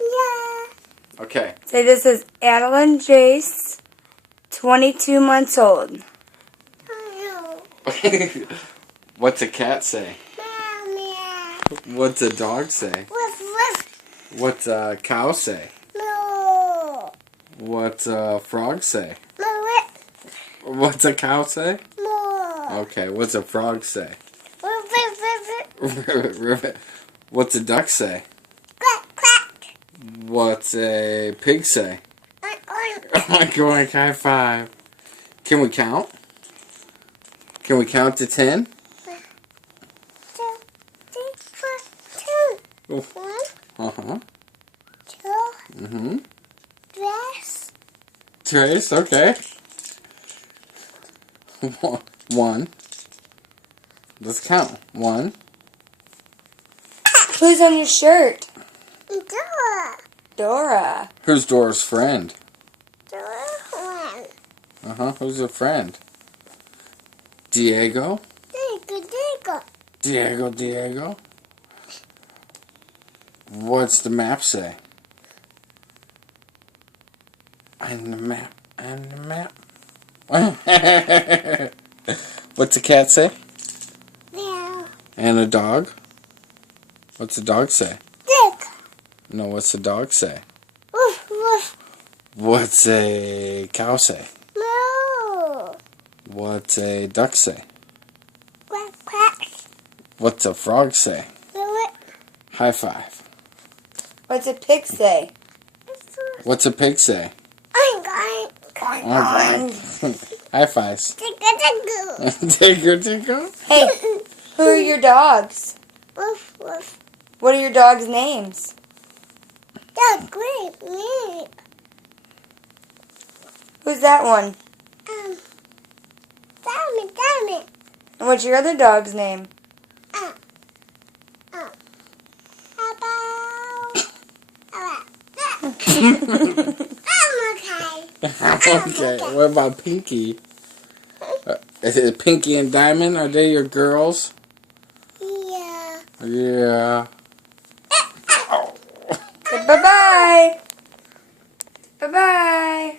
Yeah. Okay. Say this is Adeline Jace, 22 months old. Oh, What's a cat say? meow, meow. What's a dog say? Woof, woof. What's a cow say? Moo. What's a frog say? Moo. What's a cow say? Moo. Okay, what's a frog say? Woof, woof, woof, woof. What's a duck say? Quack, quack. What's a pig say? Oink, oink. Oink, oink, high five. Can we count? Can we count to 10? 2, 3, 4, 2. Oh. 1, Uh-huh. 2, Mm-hmm. dress. Trace, okay. 1. Let's count. 1. Who's on your shirt? Dora. Dora. Who's Dora's friend? Dora 1. Uh-huh. Who's her friend? Diego? Diego, Diego. Diego, Diego. What's the map say? And the map, and the map. What's the cat say? Meow. And a dog? What's the dog say? Dick. No, what's the dog say? Woof, woof. What's a cow say? Moo. What's a duck say? Quack, quack. What's a frog say? Moo. High five. What's a pig say? What's a pig say? Oink, oink. High fives. Tickle, tickle. Tickle, tickle. Hey, who are your dogs? Woof, woof. What are your dogs' names? Dog, great, me. Who's that one? Damn it. And what's your other dog's name? How about I'm okay. Okay, what about Pinky? Is it Pinky and Diamond? Are they your girls? Yeah. Yeah. Say bye-bye. Bye-bye.